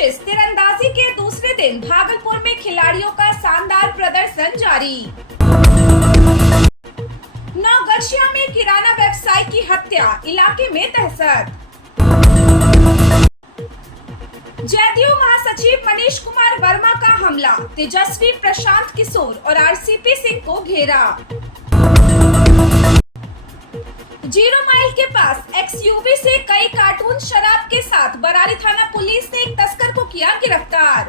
25 तीरंदाजी के दूसरे दिन भागलपुर में खिलाड़ियों का शानदार प्रदर्शन जारी। नौगछिया में किराना व्यवसायी की हत्या, इलाके में दहशत। जदयू महासचिव मनीष कुमार वर्मा का हमला, तेजस्वी प्रशांत किशोर और आरसीपी सिंह को घेरा। 0 माइल के पास एक्सयूवी से कई कार्टून शराब के साथ बरारी थाना पुलिस ने एक तस्कर को किया गिरफ्तार।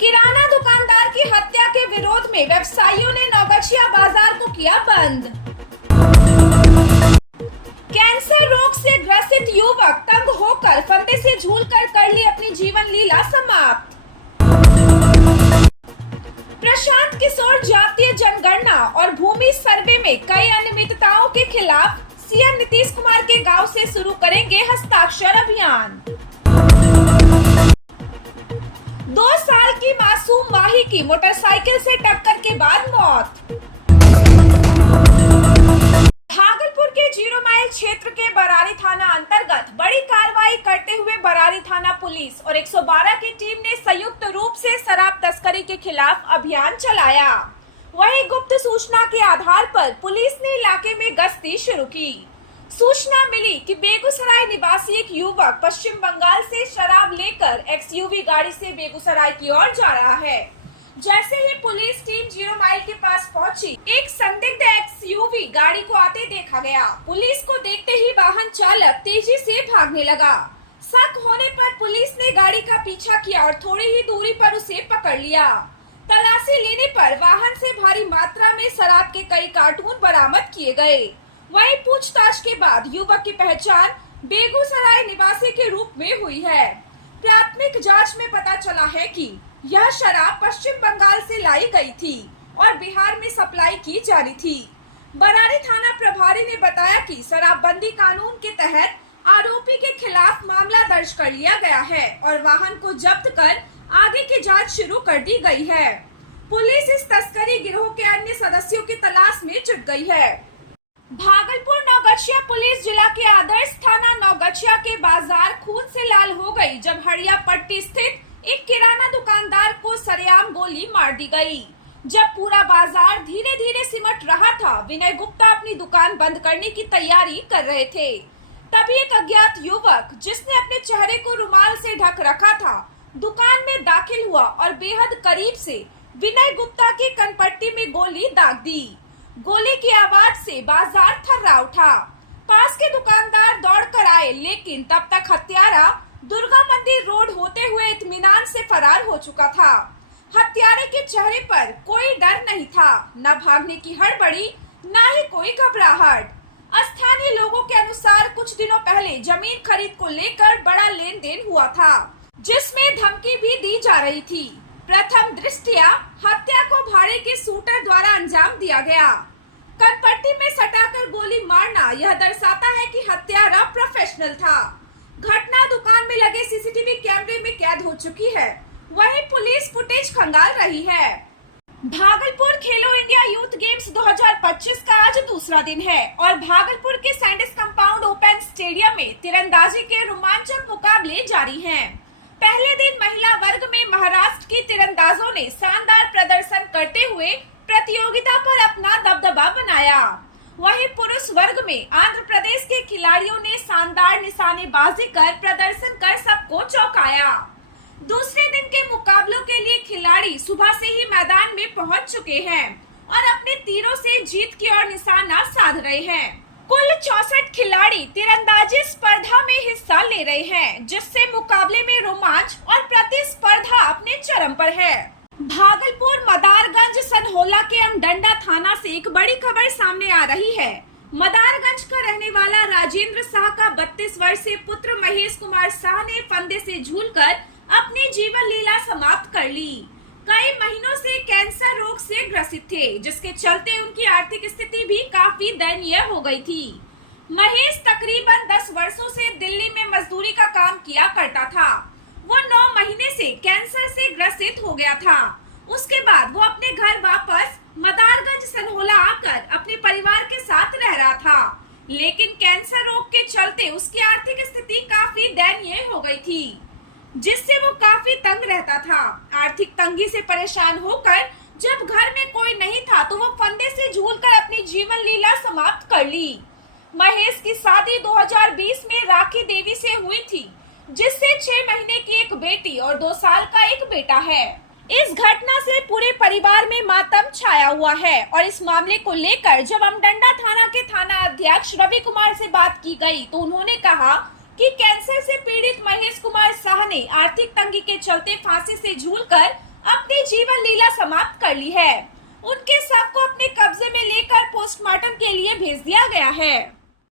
किराना दुकानदार की हत्या के विरोध में व्यवसायियों ने नौगछिया बाजार को किया बंद। कैंसर रोग से ग्रसित युवक तंग होकर फंदे से झूलकर कर ली अपनी जीवन लीला समाप्त। प्रशांत किशोर जातीय जनगणना और भूमि सर्वे में कई अनियमितताओं के खिलाफ सीएम नीतीश कुमार के गांव से शुरू करेंगे हस्ताक्षर अभियान। 2 साल की मासूम माही की मोटरसाइकिल से टक्कर के बाद मौत। भागलपुर के 0 माइल क्षेत्र के बरारी थाना अंतर्गत बड़ी कार्रवाई करते हुए बरारी थाना पुलिस और 112 की टीम ने संयुक्त रूप से शराब तस्करी के खिलाफ अभियान चलाया। वहीं गुप्त सूचना के आधार पर पुलिस ने इलाके में गश्ती शुरू की। सूचना मिली कि बेगूसराय निवासी एक युवक पश्चिम बंगाल से शराब लेकर एक्सयूवी गाड़ी से बेगूसराय की ओर जा रहा है। जैसे ही पुलिस टीम 0 माइल के पास पहुंची, एक संदिग्ध एक्सयूवी गाड़ी को आते देखा गया। पुलिस को देखते ही वाहन चालक तेजी से भागने लगा। शक होने पर पुलिस ने गाड़ी का पीछा किया और थोड़ी ही दूरी पर उसे पकड़ लिया। तलाशी लेने पर वाहन से भारी मात्रा में शराब के कई कार्टून बरामद किए गए। वहीं पूछताछ के बाद युवक की पहचान बेगूसराय निवासी के रूप में हुई है। प्राथमिक जांच में पता चला है कि यह शराब पश्चिम बंगाल से लाई गई थी और बिहार में सप्लाई की जा रही थी। बरारी थाना प्रभारी ने बताया कि शराबबंदी कानून के तहत आरोपी के खिलाफ मामला दर्ज कर लिया गया है और वाहन को जब्त कर आगे की जांच शुरू कर दी गई है। पुलिस इस तस्करी गिरोह के अन्य सदस्यों की तलाश में जुट गई है। भागलपुर नौगछिया पुलिस जिला के आदर्श थाना नौगछिया के बाजार खून से लाल हो गई जब हड़िया पट्टी स्थित एक किराना दुकानदार को सरेआम गोली मार दी गई। जब पूरा बाजार धीरे धीरे सिमट रहा था, विनय गुप्ता अपनी दुकान बंद करने की तैयारी कर रहे थे। तभी एक अज्ञात युवक जिसने अपने चेहरे को रुमाल से ढक रखा था, दुकान में दाखिल हुआ और बेहद करीब से विनय गुप्ता की कनपट्टी में गोली दाग दी। गोली की आवाज से बाजार थर्रा उठा। पास के दुकानदार दौड़कर आए, लेकिन तब तक हत्यारा दुर्गा मंदिर रोड होते हुए इत्मीनान से फरार हो चुका था। हत्यारे के चेहरे पर कोई डर नहीं था, न भागने की हड़बड़ी, न ही कोई घबराहट। स्थानीय लोगों के अनुसार कुछ दिनों पहले जमीन खरीद को लेकर बड़ा लेन देन हुआ था, जिसमें धमकी भी दी जा रही थी। प्रथम दृष्टया हत्या को भाड़े के शूटर द्वारा अंजाम दिया गया। कनपट्टी में सटाकर गोली मारना यह दर्शाता है कि हत्यारा प्रोफेशनल था। घटना दुकान में लगे सीसीटीवी कैमरे में कैद हो चुकी है। वहीं पुलिस फुटेज खंगाल रही है। भागलपुर खेलो इंडिया यूथ गेम्स 2025 का आज दूसरा दिन है और भागलपुर के सैंडिस कंपाउंड ओपन स्टेडियम में तीरंदाजी के रोमांचक मुकाबले जारी हैं। पहले दिन महिला वर्ग में महाराष्ट्र की तीरंदाजों ने शानदार प्रदर्शन करते हुए प्रतियोगिता पर अपना दबदबा बनाया। वहीं पुरुष वर्ग में आंध्र प्रदेश के खिलाड़ियों ने शानदार निशानेबाजी कर प्रदर्शन कर सबको चौंकाया। दूसरे दिन के मुकाबलों के लिए खिलाड़ी सुबह से ही मैदान में पहुंच चुके हैं और अपने तीरों से जीत की ओर निशाना साध रहे हैं। कुल 64 खिलाड़ी तीरंदाजी स्पर्धा में हिस्सा ले रहे हैं, जिससे मुकाबले में रोमांच और प्रतिस्पर्धा अपने चरम पर है। भागलपुर मदारगंज सनहोला के अमडंडा थाना से एक बड़ी खबर सामने आ रही है। मदारगंज का रहने वाला राजेंद्र शाह का 32 वर्षीय पुत्र महेश कुमार शाह ने फंदे से झूलकर अपनी जीवन लीला समाप्त कर ली। कई महीनों से कैंसर रोग से ग्रसित थे, जिसके चलते उनकी आर्थिक स्थिति भी काफी दयनीय हो गई थी। महेश तकरीबन 10 वर्षों से दिल्ली में मजदूरी का काम किया करता था। वो 9 महीने से कैंसर से ग्रसित हो गया था। उसके बाद वो अपने घर वापस मदारगंज सनहोला आकर अपने परिवार के साथ रह रहा था। लेकिन कैंसर रोग के चलते उसकी आर्थिक स्थिति काफी दयनीय हो गई थी, जिससे वो काफी तंग रहता था। आर्थिक तंगी से परेशान होकर जब घर में कोई नहीं था तो वो फंदे से झूलकर अपनी जीवन लीला समाप्त कर ली। महेश की शादी 2020 में राखी देवी से हुई थी, जिससे 6 महीने की एक बेटी और 2 साल का एक बेटा है। इस घटना से पूरे परिवार में मातम छाया हुआ है और इस मामले को लेकर जब अमडंडा थाना के थाना अध्यक्ष रवि कुमार से बात की गई तो उन्होंने कहा कि कैंसर से पीड़ित महेश कुमार शाह ने आर्थिक तंगी के चलते फांसी से झूलकर अपनी जीवन लीला समाप्त कर ली है। उनके शव को अपने कब्जे में लेकर पोस्टमार्टम के लिए भेज दिया गया है।